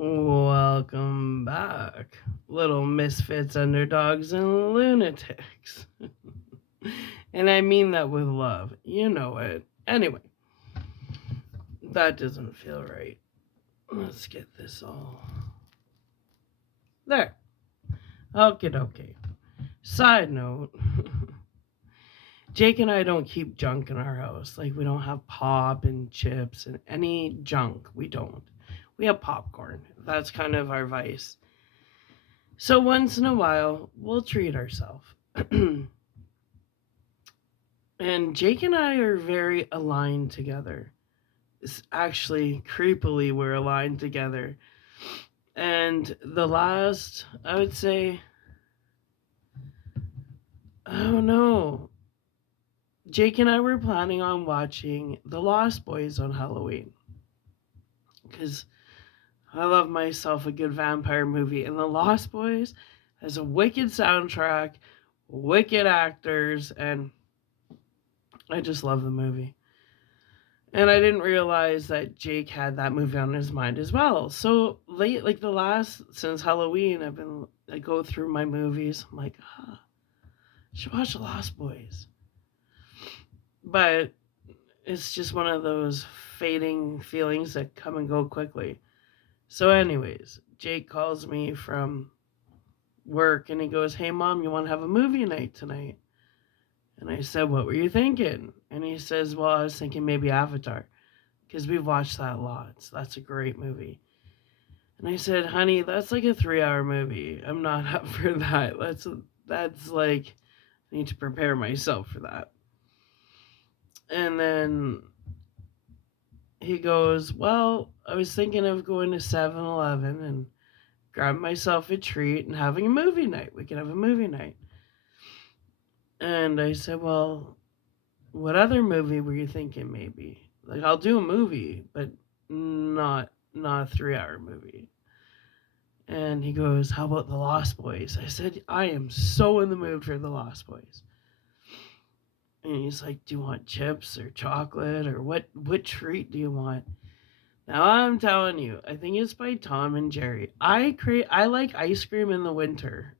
Welcome back, little misfits, underdogs, and lunatics. And I mean that with love. You know it. Anyway, that doesn't feel right. Let's get this all. There. Okay. Side note Jake and I don't keep junk in our house. Like, we don't have pop and chips and any junk. We don't. We have popcorn. That's kind of our vice. So once in a while, we'll treat ourselves. And Jake and I are very aligned together. It's actually, creepily, we're aligned together. And the last, I would say, I don't know. Jake and I were planning on watching The Lost Boys on Halloween. Because I love myself a good vampire movie. And The Lost Boys has a wicked soundtrack, wicked actors, and I just love the movie. And I didn't realize that Jake had that movie on his mind as well. So late, like the last, since Halloween, I go through my movies. I'm like, I should watch The Lost Boys. But it's just one of those fading feelings that come and go quickly. So, anyways, Jake calls me from work and he goes, "Hey, Mom, you want to have a movie night tonight?" And I said, "What were you thinking?" And he says, "Well, I was thinking maybe Avatar, because we've watched that a lot. So that's a great movie." And I said, "Honey, that's like a 3-hour movie. I'm not up for that. That's like, I need to prepare myself for that." And then he goes, "Well, I was thinking of going to 7-Eleven and grabbing myself a treat and having a movie night. We can have a movie night." And I said, "Well, what other movie were you thinking maybe? Like, I'll do a movie, but not a 3-hour movie." And he goes, "How about The Lost Boys?" I said, "I am so in the mood for The Lost Boys." And he's like, "Do you want chips or chocolate, or what treat do you want?" Now I'm telling you, I think it's by Tom and Jerry. I like ice cream in the winter.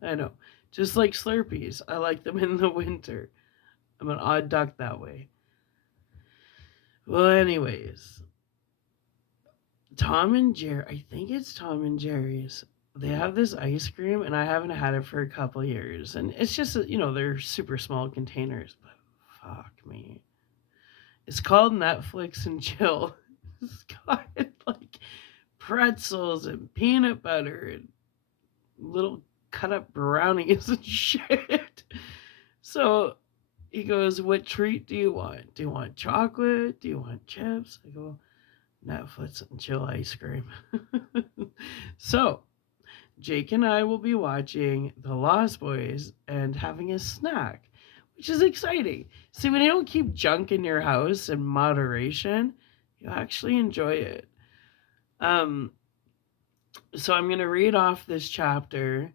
I know. Just like Slurpees. I like them in the winter. I'm an odd duck that way. Well, anyways, Tom and Jerry, I think it's Tom and Jerry's. They have this ice cream, and I haven't had it for a couple years. And it's just, they're super small containers, but fuck me. It's called Netflix and Chill. It's got like pretzels and peanut butter and little cut up brownies and shit. So he goes, "What treat do you want? Do you want chocolate? Do you want chips?" I go, "Netflix and Chill ice cream." So Jake and I will be watching The Lost Boys and having a snack, which is exciting. See, when you don't keep junk in your house in moderation, you actually enjoy it. Um, so I'm gonna read off this chapter,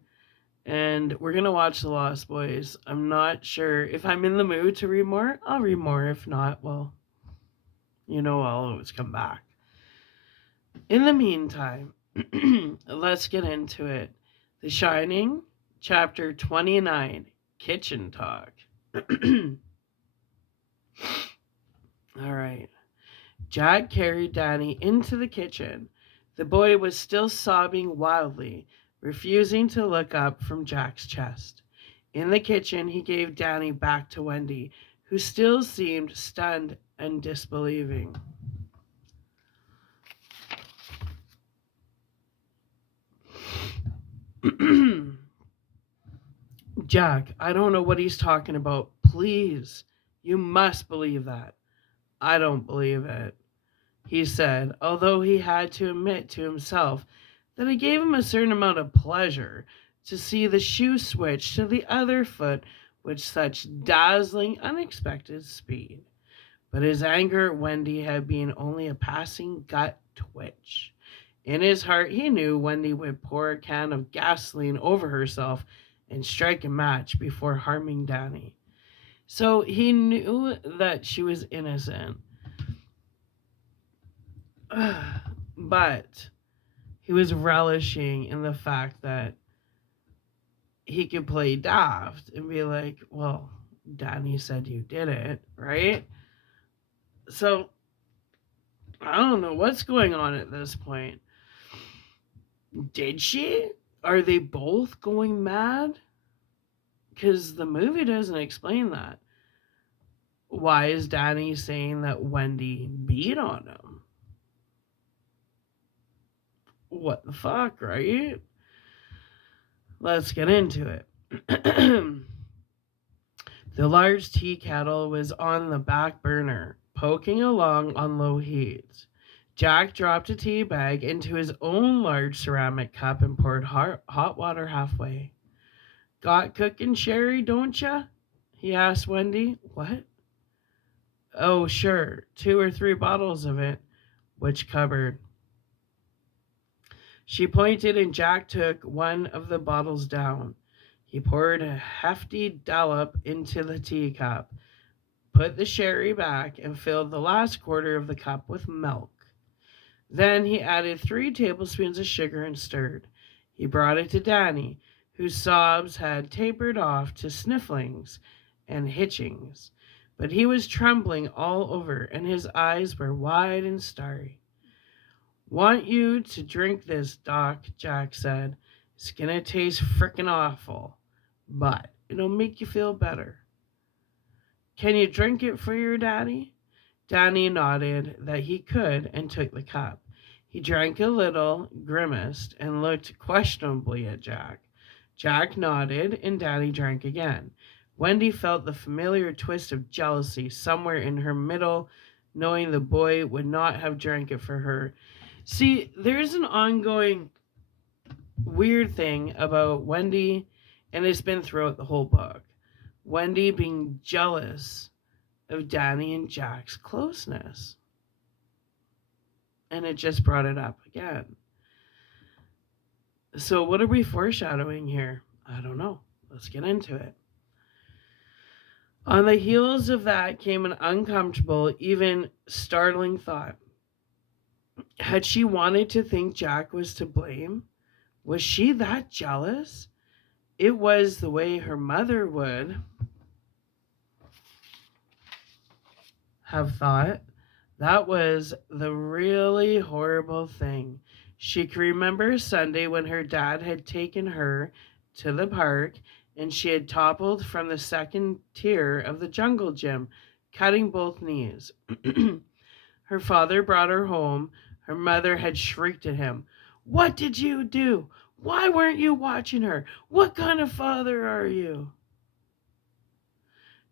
and we're gonna watch The Lost Boys. I'm not sure if I'm in the mood to read more. I'll read more. If not, well, I'll always come back. In the meantime, let's get into it. The Shining, chapter 29, Kitchen Talk. All right. Jack carried Danny into the kitchen. The boy was still sobbing wildly, refusing to look up from Jack's chest. In the kitchen, he gave Danny back to Wendy, who still seemed stunned and disbelieving. "Jack, I don't know what he's talking about. Please, you must believe that." "I don't believe it," he said, although he had to admit to himself that it gave him a certain amount of pleasure to see the shoe switch to the other foot with such dazzling, unexpected speed. But his anger at Wendy had been only a passing gut twitch. In his heart, he knew Wendy would pour a can of gasoline over herself and strike a match before harming Danny. So he knew that she was innocent. But he was relishing in the fact that he could play daft and be like, well, Danny said you did it, right? So I don't know what's going on at this point. Did she? Are they both going mad? Because the movie doesn't explain that. Why is Danny saying that Wendy beat on him? What the fuck, right? Let's get into it. The large tea kettle was on the back burner, poking along on low heat. Jack dropped a tea bag into his own large ceramic cup and poured hot water halfway. Got cooking sherry, don't ya? He asked Wendy. What? Oh, sure, 2 or 3 bottles of it. Which cupboard? She pointed, and Jack took one of the bottles down. He poured a hefty dollop into the teacup, put the sherry back, and filled the last quarter of the cup with milk. Then he added 3 tablespoons of sugar and stirred. He brought it to Danny, whose sobs had tapered off to snifflings and hitchings, but he was trembling all over, and his eyes were wide and starry. Want you to drink this, Doc, Jack said. It's gonna taste frickin' awful, but it'll make you feel better. Can you drink it for your daddy? Danny nodded that he could and took the cup. He drank a little, grimaced, and looked questionably at Jack. Jack nodded, and Danny drank again. Wendy felt the familiar twist of jealousy somewhere in her middle, knowing the boy would not have drank it for her. See, there's an ongoing weird thing about Wendy, and it's been throughout the whole book. Wendy being jealous of Danny and Jack's closeness. And it just brought it up again. So, what are we foreshadowing here? I don't know. Let's get into it. On the heels of that came an uncomfortable, even startling thought. Had she wanted to think Jack was to blame? Was she that jealous? It was the way her mother would have thought. That was the really horrible thing. She could remember Sunday when her dad had taken her to the park and she had toppled from the second tier of the jungle gym, cutting both knees. Her father brought her home. Her mother had shrieked at him. What did you do? Why weren't you watching her? What kind of father are you?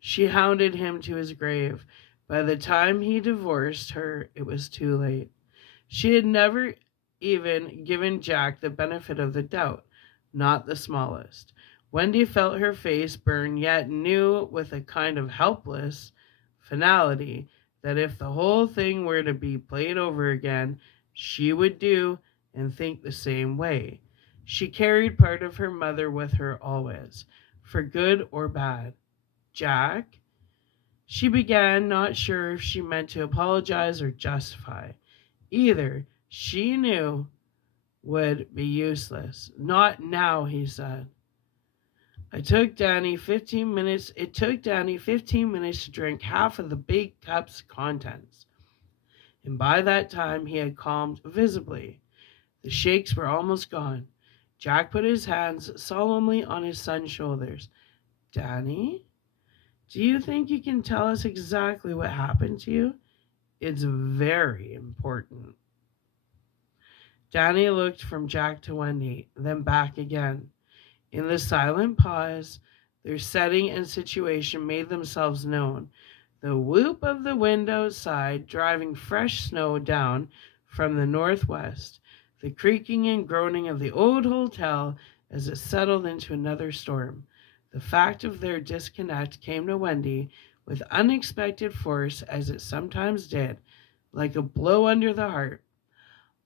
She hounded him to his grave. By the time he divorced her, it was too late. She had never even given Jack the benefit of the doubt, not the smallest. Wendy felt her face burn, yet knew with a kind of helpless finality that if the whole thing were to be played over again, she would do and think the same way. She carried part of her mother with her always, for good or bad. Jack? She began, not sure if she meant to apologize or justify. Either, she knew, would be useless. Not now, he said. It took Danny 15 minutes to drink half of the big cup's contents. And by that time he had calmed visibly. The shakes were almost gone. Jack put his hands solemnly on his son's shoulders. Danny, do you think you can tell us exactly what happened to you? It's very important. Danny looked from Jack to Wendy, then back again. In the silent pause, their setting and situation made themselves known. The whoop of the wind outside, driving fresh snow down from the northwest, the creaking and groaning of the old hotel as it settled into another storm. The fact of their disconnect came to Wendy with unexpected force, as it sometimes did, like a blow under the heart.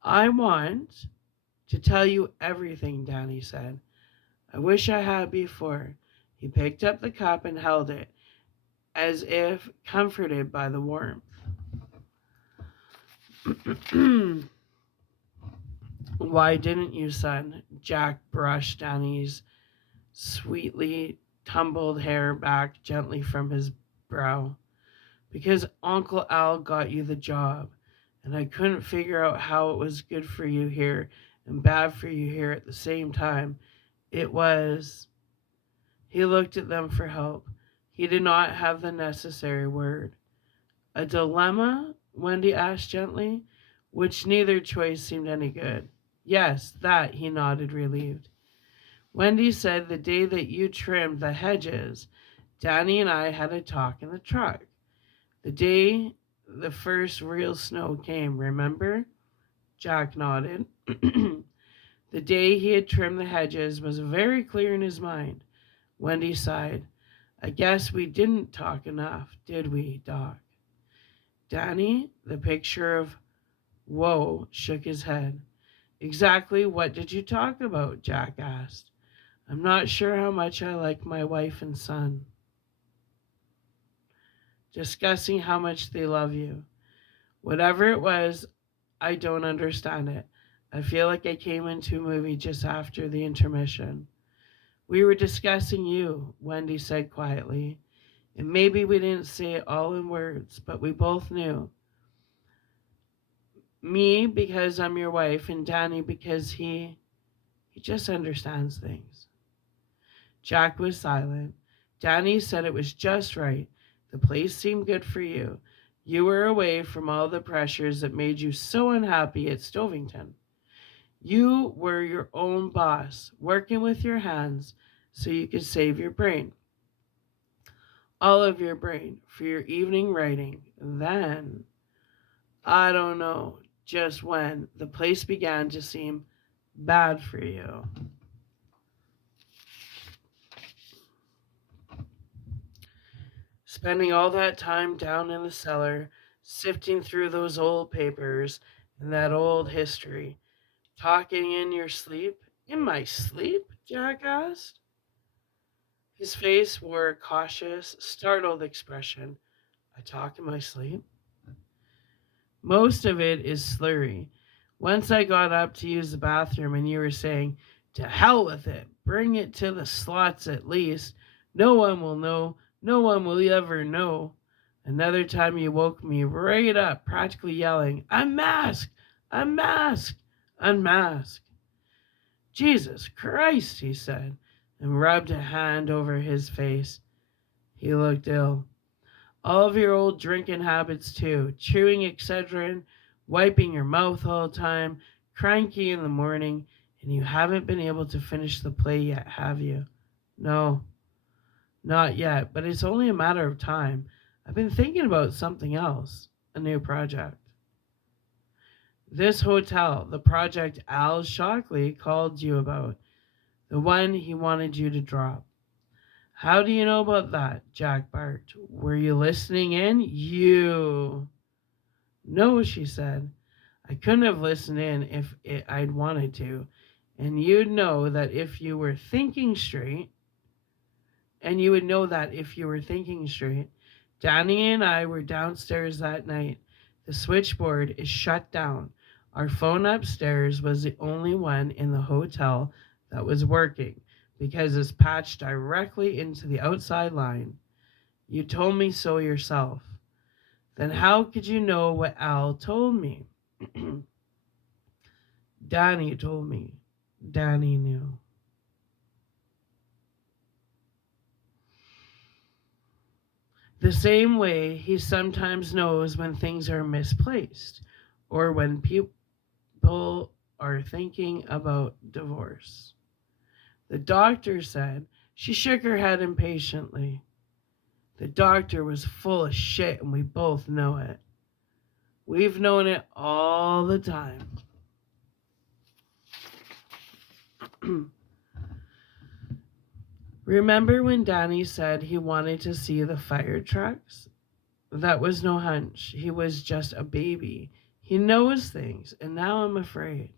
I want to tell you everything, Danny said. I wish I had before. He picked up the cup and held it, as if comforted by the warmth. Why didn't you, son? Jack brushed Danny's sweetly tumbled hair back gently from his brow. Because Uncle Al got you the job, and I couldn't figure out how it was good for you here and bad for you here at the same time. It was. He looked at them for help. He did not have the necessary word. A dilemma? Wendy asked gently, which neither choice seemed any good. Yes, that, he nodded, relieved. Wendy said the day that you trimmed the hedges, Danny and I had a talk in the truck. The day the first real snow came, remember? Jack nodded. The day he had trimmed the hedges was very clear in his mind. Wendy sighed. I guess we didn't talk enough, did we, Doc? Danny, the picture of woe, shook his head. Exactly what did you talk about? Jack asked. I'm not sure how much I like my wife and son. Discussing how much they love you. Whatever it was, I don't understand it. I feel like I came into a movie just after the intermission. We were discussing you, Wendy said quietly. And maybe we didn't say it all in words, but we both knew. Me because I'm your wife, and Danny because he just understands things. Jack was silent. Danny said it was just right. The place seemed good for you. You were away from all the pressures that made you so unhappy at Stovington. You were your own boss, working with your hands so you could save your brain. All of your brain for your evening writing. Then, I don't know just when, the place began to seem bad for you. Spending all that time down in the cellar, sifting through those old papers and that old history, talking in your sleep. In my sleep? Jack asked. His face wore a cautious, startled expression. I talk in my sleep? Most of it is slurry. Once I got up to use the bathroom and you were saying, to hell with it, bring it to the slots at least. No one will know, no one will ever know. Another time you woke me right up, practically yelling, Unmask! Unmask! Unmask! Jesus Christ, he said, and rubbed a hand over his face. He looked ill. All of your old drinking habits too, chewing Excedrin, wiping your mouth all the time, cranky in the morning, and you haven't been able to finish the play yet, have you? No, not yet, but it's only a matter of time. I've been thinking about something else, a new project. This hotel, the project Al Shockley called you about, the one he wanted you to drop. How do you know about that? Jack barked. Were you listening in? You. No, she said. I couldn't have listened in if I'd wanted to. And you'd know that if you were thinking straight, and you would know that if you were thinking straight. Danny and I were downstairs that night. The switchboard is shut down. Our phone upstairs was the only one in the hotel that was working because it's patched directly into the outside line. You told me so yourself. Then how could you know what Al told me? Danny told me. Danny knew. The same way he sometimes knows when things are misplaced or when people are thinking about divorce. The doctor said. She shook her head impatiently. The doctor was full of shit and we both know it. We've known it all the time. Remember when Danny said he wanted to see the fire trucks? That was no hunch. He was just a baby. He knows things, and now I'm afraid.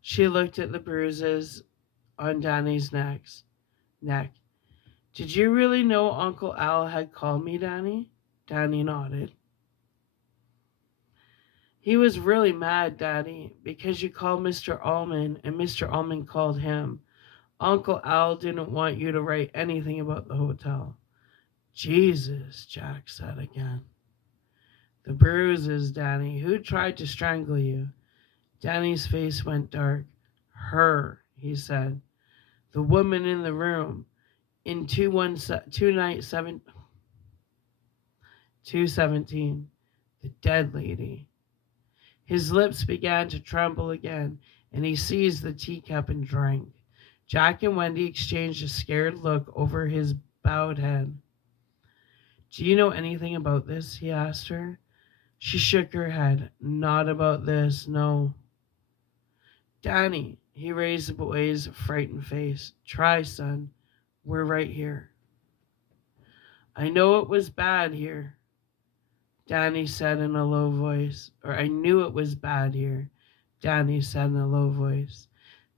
She looked at the bruises on Danny's neck. Did you really know Uncle Al had called me Danny? Danny nodded. He was really mad, Daddy, because you called Mr. Allman and Mr. Allman called him. Uncle Al didn't want you to write anything about the hotel. Jesus, Jack said again. The bruises, Danny. Who tried to strangle you? Danny's face went dark. Her, he said. The woman in the room in 217. The dead lady. His lips began to tremble again, and he seized the teacup and drank. Jack and Wendy exchanged a scared look over his bowed head. Do you know anything about this? He asked her. She shook her head. Not about this, no. Danny, he raised the boy's frightened face. Try, son. We're right here. I know it was bad here, Danny said in a low voice. Or I knew it was bad here, Danny said in a low voice.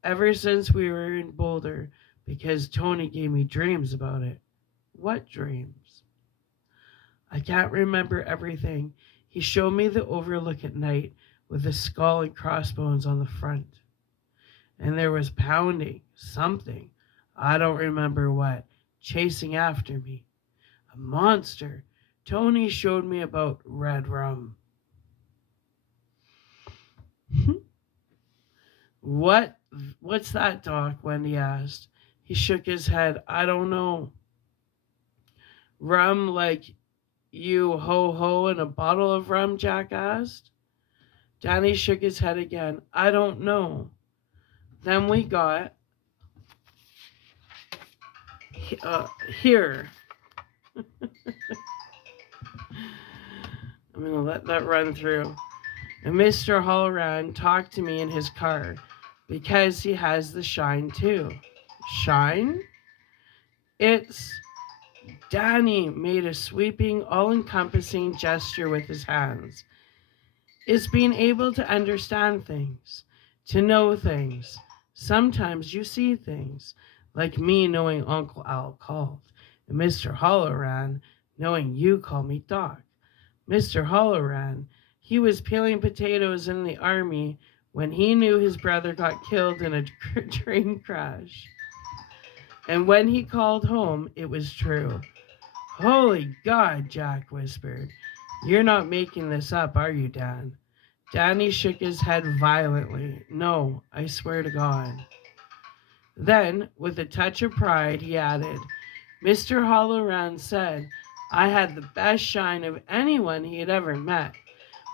Ever since we were in Boulder, because Tony gave me dreams about it. What dreams? I can't remember everything. He showed me the overlook at night with the skull and crossbones on the front. And there was pounding, something, I don't remember what, chasing after me. A monster. Tony showed me about red rum. What's that, Doc? Wendy asked. He shook his head. I don't know. Rum like you ho-ho and a bottle of rum, Jack asked. Danny shook his head again. I don't know. Then we got here. I'm going to let that run through. And Mr. Halloran talked to me in his car because he has the shine too. Shine? It's... Danny made a sweeping, all-encompassing gesture with his hands. It's being able to understand things, to know things. Sometimes you see things, like me knowing Uncle Al called, and Mr. Halloran knowing you call me Doc. Mr. Halloran, he was peeling potatoes in the army when he knew his brother got killed in a train crash. And when he called home, it was true. Holy God, Jack whispered. You're not making this up, are you, Dan? Danny shook his head violently. No, I swear to God. Then, with a touch of pride, he added, Mr. Halloran said I had the best shine of anyone he had ever met.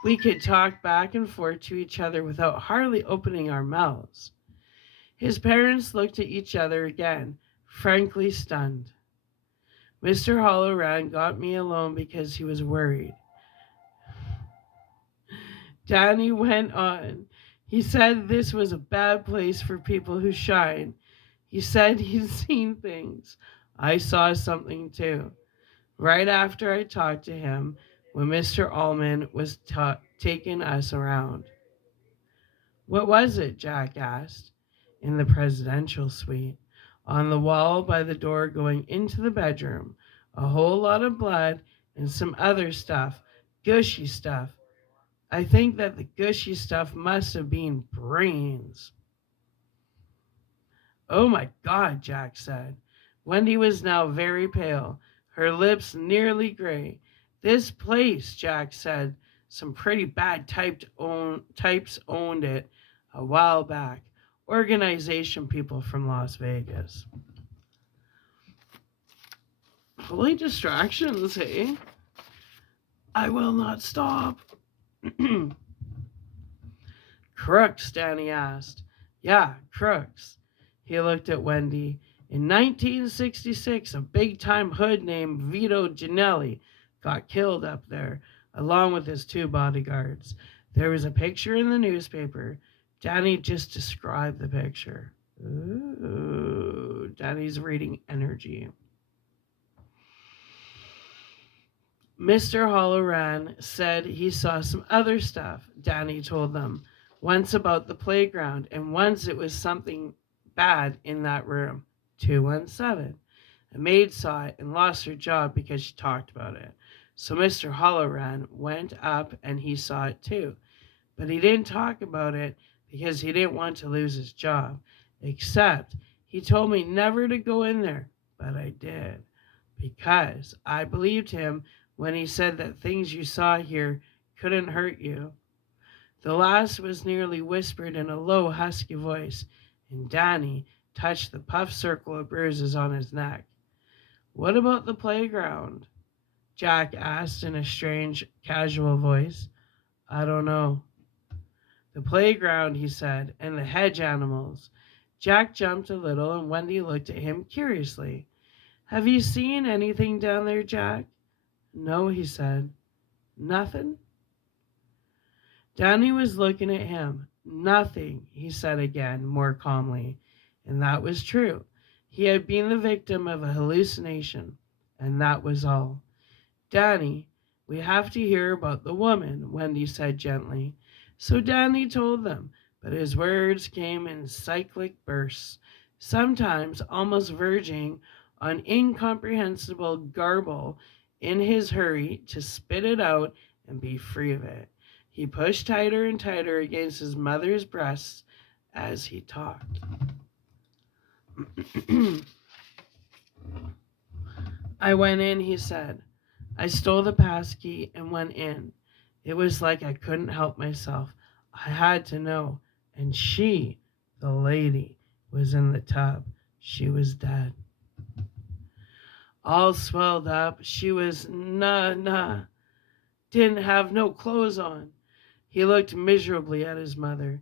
We could talk back and forth to each other without hardly opening our mouths. His parents looked at each other again, frankly stunned. Mr. Halloran got me alone because he was worried. Danny went on. He said this was a bad place for people who shine. He said he'd seen things. I saw something too. Right after I talked to him, when Mr. Allman was taking us around. What was it? Jack asked. In the presidential suite, on the wall by the door going into the bedroom, a whole lot of blood and some other stuff, gushy stuff. I think that the gushy stuff must have been brains. Oh my God, Jack said. Wendy was now very pale, her lips nearly gray. This place, Jack said, some pretty bad types owned it a while back. Organization people from Las Vegas. Holy distractions, hey? I will not stop. Crooks, Danny asked. Yeah, crooks. He looked at Wendy. In 1966, a big-time hood named Vito Ginelli got killed up there, along with his 2 bodyguards. There was a picture in the newspaper. Danny just described the picture. Ooh, Danny's reading energy. Mr. Halloran said he saw some other stuff, Danny told them. Once about the playground, and once it was something bad in that room. 217. A maid saw it and lost her job because she talked about it. So Mr. Halloran went up and he saw it too. but he didn't talk about it because he didn't want to lose his job. Except he told me never to go in there, but I did because I believed him when he said that things you saw here couldn't hurt you. The last was nearly whispered in a low, husky voice, and Danny touched the puffed circle of bruises on his neck. What about the playground? Jack asked in a strange, casual voice. I don't know. The playground, he said, and the hedge animals. Jack jumped a little, and Wendy looked at him curiously. Have you seen anything down there, Jack? No, he said. Nothing? Danny was looking at him. Nothing, he said again, more calmly. And that was true. He had been the victim of a hallucination, and that was all. Danny, we have to hear about the woman, Wendy said gently. So Danny told them, but his words came in cyclic bursts, sometimes almost verging on incomprehensible garble in his hurry to spit it out and be free of it. He pushed tighter and tighter against his mother's breasts as he talked. I went in, he said. I stole the passkey and went in. It was like I couldn't help myself. I had to know. And she, the lady, was in the tub. She was dead. All swelled up. She was didn't have no clothes on. He looked miserably at his mother.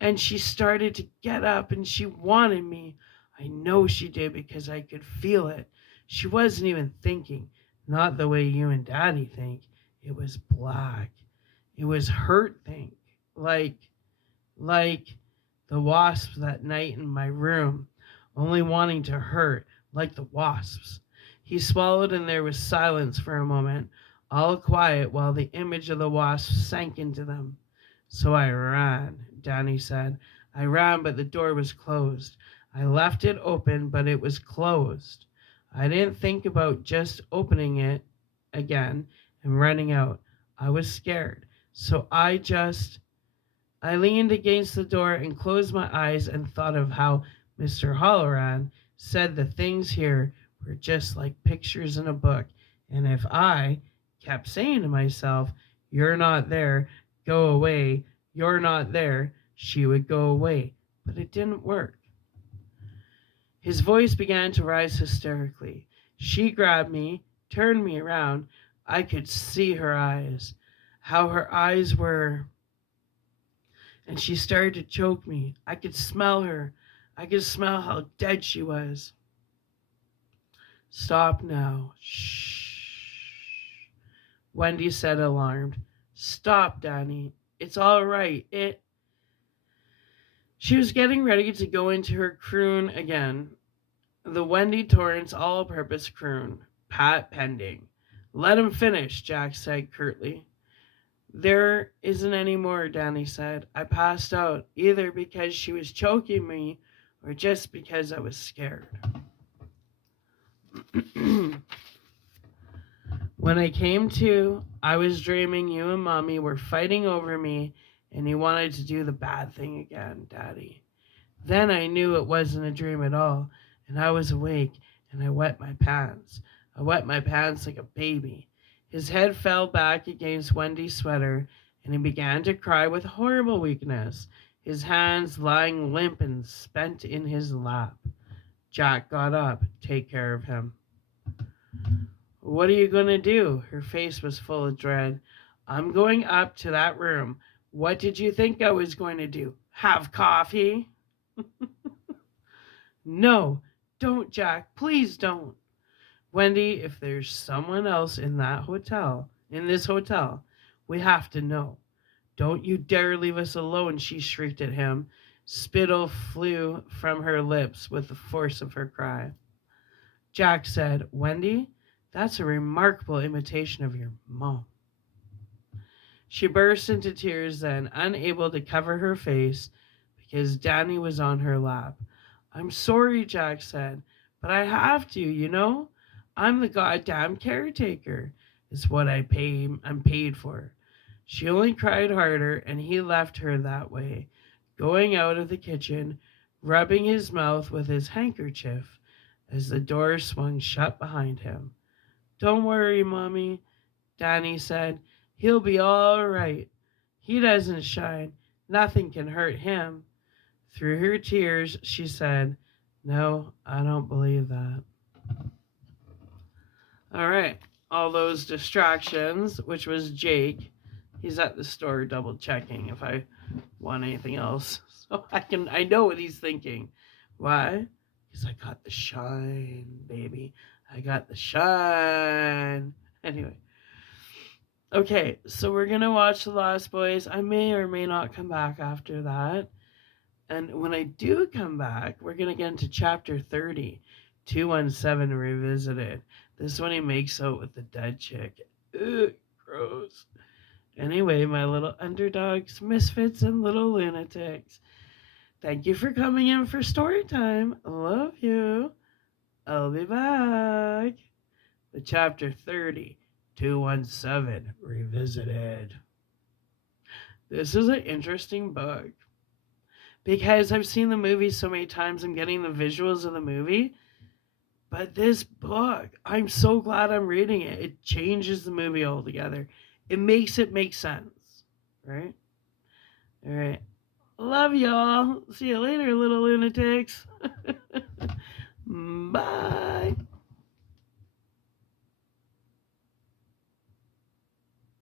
And she started to get up and she wanted me. I know she did because I could feel it. She wasn't even thinking, not the way you and Daddy think. It was black. It was hurt think, like the wasps that night in my room, only wanting to hurt, like the wasps. He swallowed and there was silence for a moment, all quiet while the image of the wasp sank into them. So I ran, Danny said. I ran, but the door was closed. I left it open, but it was closed. I didn't think about just opening it again and running out. I was scared. So I leaned against the door and closed my eyes and thought of how Mr. Halloran said the things here were just like pictures in a book. And if I kept saying to myself, you're not there, go away, you're not there, she would go away. But it didn't work. His voice began to rise hysterically. She grabbed me, turned me around. I could see her eyes, how her eyes were, and she started to choke me. I could smell her. I could smell how dead she was. Stop now. Shh. Wendy said, alarmed. Stop, Danny. It's all right. She was getting ready to go into her croon again. The Wendy Torrance all-purpose croon. Pat pending. Let him finish, Jack said curtly. There isn't any more, Danny said. I passed out, either because she was choking me or just because I was scared. When I came to, I was dreaming you and Mommy were fighting over me and you wanted to do the bad thing again, Daddy. Then I knew it wasn't a dream at all, and I was awake, and I wet my pants. I wet my pants like a baby. His head fell back against Wendy's sweater, and he began to cry with horrible weakness, his hands lying limp and spent in his lap. Jack got up. Take care of him. What are you going to do? Her face was full of dread. I'm going up to that room. What did you think I was going to do? Have coffee? No, don't, Jack. Please don't. Wendy, if there's someone else in this hotel, we have to know. Don't you dare leave us alone, she shrieked at him. Spittle flew from her lips with the force of her cry. Jack said, Wendy, that's a remarkable imitation of your mom. She burst into tears then, unable to cover her face because Danny was on her lap. I'm sorry, Jack said, but I have to, you know? I'm the goddamn caretaker. It's what I'm paid for. She only cried harder, and he left her that way, going out of the kitchen, rubbing his mouth with his handkerchief as the door swung shut behind him. Don't worry, Mommy, Danny said. He'll be all right. He doesn't shine. Nothing can hurt him. Through her tears, she said, No, I don't believe that. All right. All those distractions, which was Jake. He's at the store double checking if I want anything else. So I know what he's thinking. Why? Because I got the shine, baby. I got the shine. Anyway. Okay, so we're gonna watch The Lost Boys. I may or may not come back after that. And when I do come back, we're gonna get into chapter 30, 217 Revisited. This one he makes out with the dead chick. Ugh, gross. Anyway, my little underdogs, misfits, and little lunatics. Thank you for coming in for story time. Love you. I'll be back. The chapter 30, 217 Revisited. This is an interesting book because I've seen the movie so many times. I'm getting the visuals of the movie. But this book, I'm so glad I'm reading it. It changes the movie altogether. It makes it make sense. Right? All right. Love y'all. See you later, little lunatics. Bye.